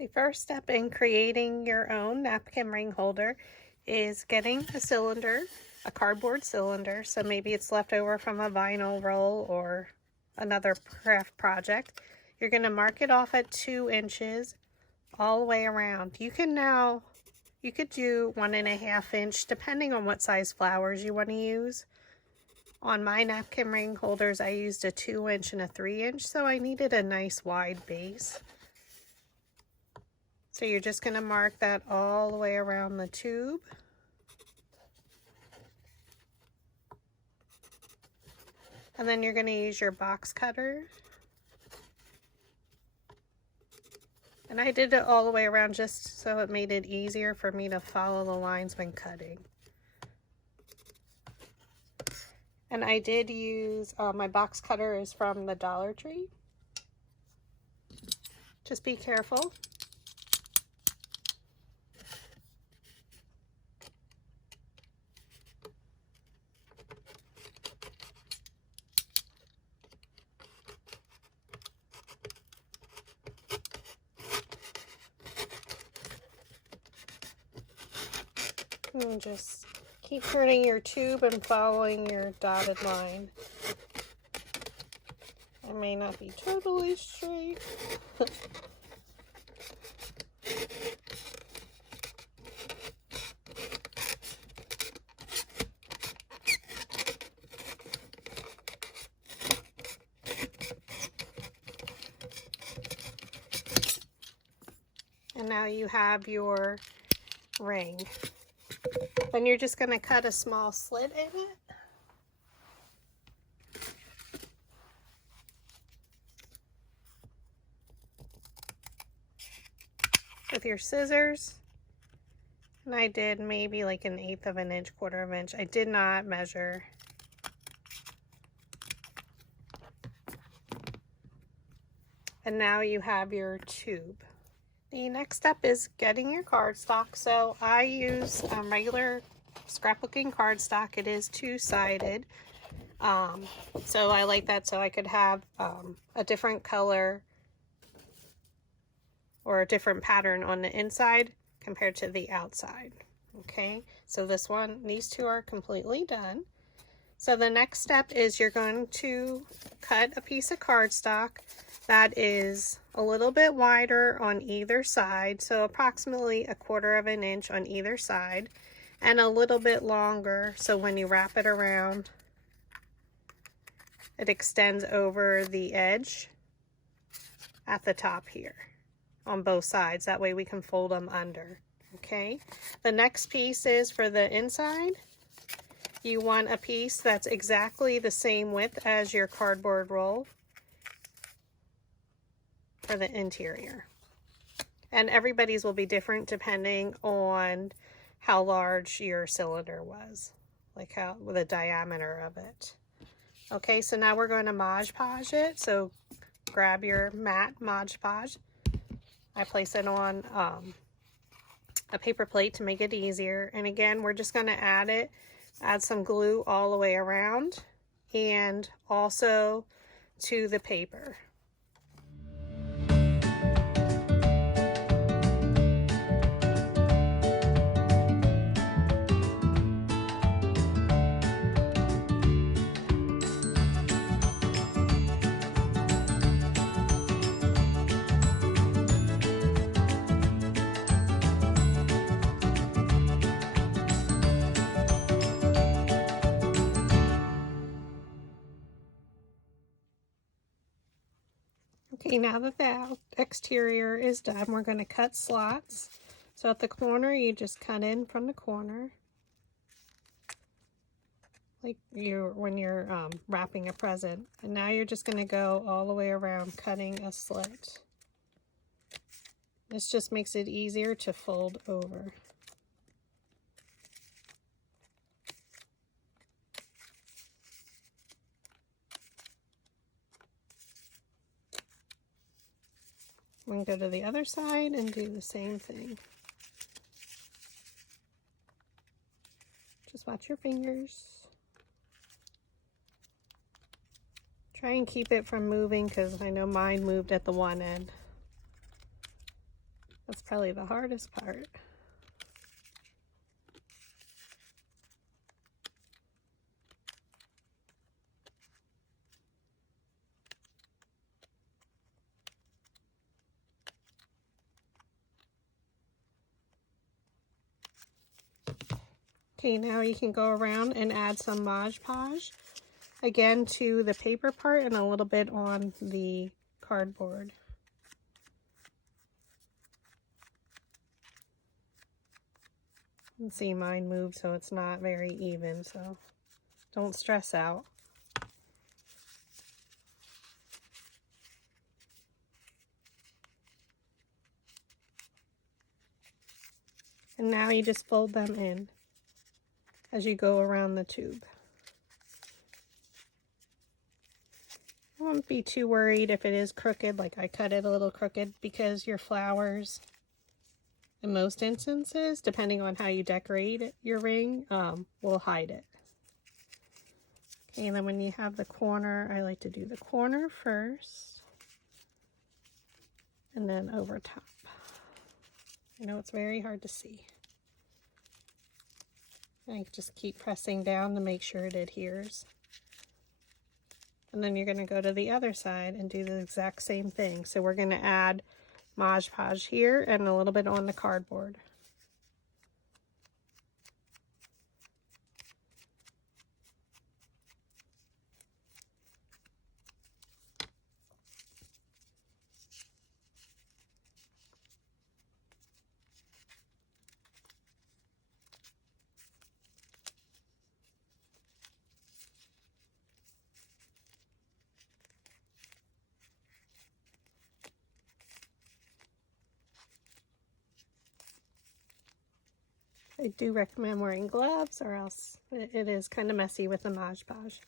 The first step in creating your own napkin ring holder is getting a cylinder, a cardboard cylinder. So maybe it's left over from a vinyl roll or another craft project. You're going to mark it off at 2 inches all the way around. You could do 1.5 inch depending on what size flowers you want to use. On my napkin ring holders, I used a 2 inch and a 3 inch, so I needed a nice wide base. So you're just going to mark that all the way around the tube. And then you're going to use your box cutter. And I did it all the way around just so it made it easier for me to follow the lines when cutting. And I did use, my box cutter is from the Dollar Tree. Just be careful. And just keep turning your tube and following your dotted line. It may not be totally straight. And now you have your ring. Then you're just going to cut a small slit in it. With your scissors. And I did maybe like 1/8 of an inch, 1/4 of an inch. I did not measure. And now you have your tube. The next step is getting your cardstock. So I use regular scrapbooking cardstock. It is 2-sided. So I like that so I could have a different color or a different pattern on the inside compared to the outside. Okay, so these two are completely done. So the next step is you're going to cut a piece of cardstock that is a little bit wider on either side, so approximately 1/4 of an inch on either side, and a little bit longer, so when you wrap it around, it extends over the edge at the top here on both sides. That way we can fold them under. Okay, the next piece is for the inside. You want a piece that's exactly the same width as your cardboard roll for the interior. And everybody's will be different depending on how large your cylinder was, like the diameter of it. Okay, so now we're going to Mod Podge it. So grab your matte Mod Podge. I place it on a paper plate to make it easier. And again, we're just going to add some glue all the way around and also to the paper. Okay, now that the exterior is done, we're going to cut slots. So at the corner, you just cut in from the corner, like when you're wrapping a present. And now you're just going to go all the way around cutting a slit. This just makes it easier to fold over. We can go to the other side and do the same thing. Just watch your fingers. Try and keep it from moving because I know mine moved at the one end. That's probably the hardest part. Okay, now you can go around and add some Mod Podge, again to the paper part and a little bit on the cardboard. You can see mine moved, so it's not very even, so don't stress out. And now you just fold them in as you go around the tube. I won't be too worried if it is crooked, like I cut it a little crooked, because your flowers, in most instances, depending on how you decorate it, your ring, will hide it. Okay, and then when you have the corner, I like to do the corner first, and then over top. I know it's very hard to see. I just keep pressing down to make sure it adheres. And then you're going to go to the other side and do the exact same thing. So we're going to add Mod Podge here and a little bit on the cardboard. I do recommend wearing gloves, or else it is kind of messy with the Mod Podge.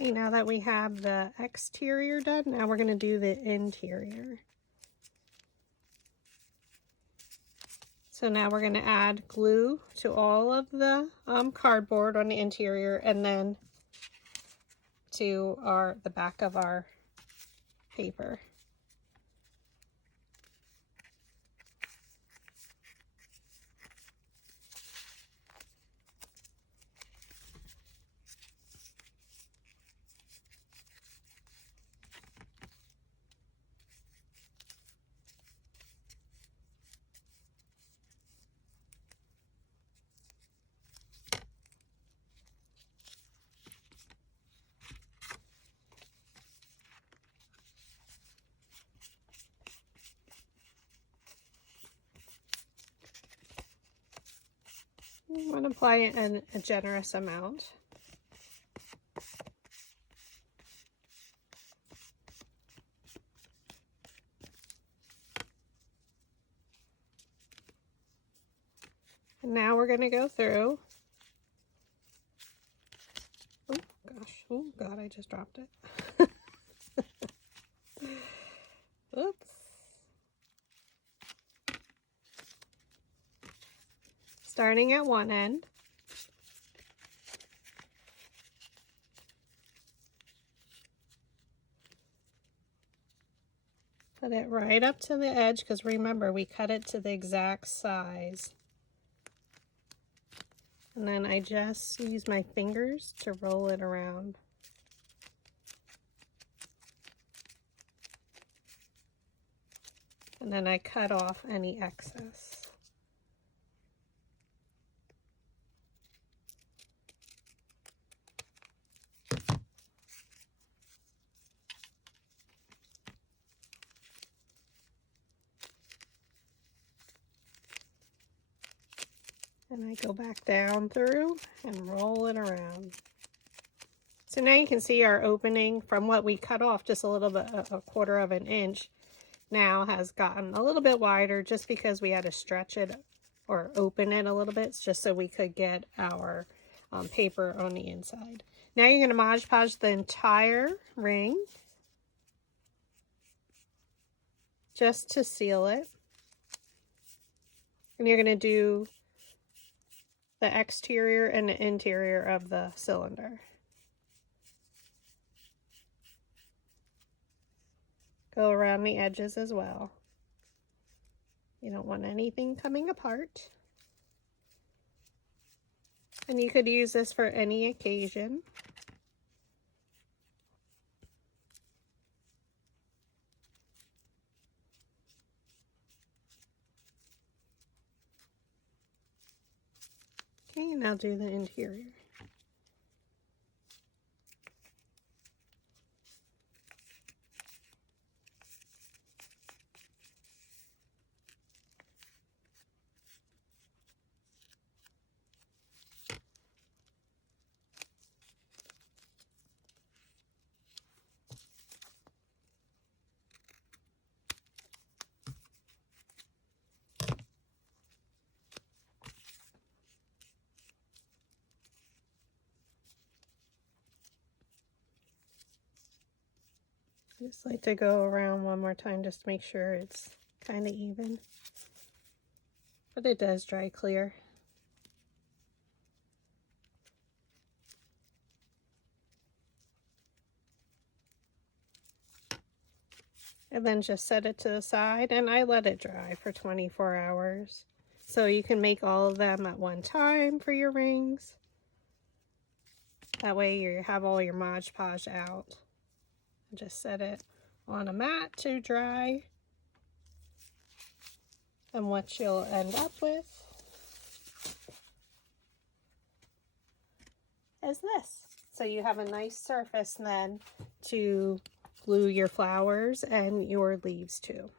Okay, now that we have the exterior done, now we're going to do the interior. So now we're going to add glue to all of the cardboard on the interior, and then to the back of our paper. I'm going to apply a generous amount. And now we're going to go through. Oh gosh, oh God, I just dropped it. Oops. Starting at one end. Put it right up to the edge, because remember, we cut it to the exact size. And then I just use my fingers to roll it around. And then I cut off any excess. And I go back down through and roll it around. So now you can see our opening from what we cut off just a little bit, a 1/4 of an inch, now has gotten a little bit wider just because we had to stretch it or open it a little bit just so we could get our paper on the inside. Now you're going to Mod Podge the entire ring just to seal it. And you're going to do the exterior and the interior of the cylinder. Go around the edges as well. You don't want anything coming apart. And you could use this for any occasion. Okay, now do the interior. I just like to go around one more time just to make sure it's kind of even. But it does dry clear. And then just set it to the side, and I let it dry for 24 hours. So you can make all of them at one time for your rings. That way you have all your Mod Podge out. Just set it on a mat to dry. And what you'll end up with is this. So you have a nice surface then to glue your flowers and your leaves to.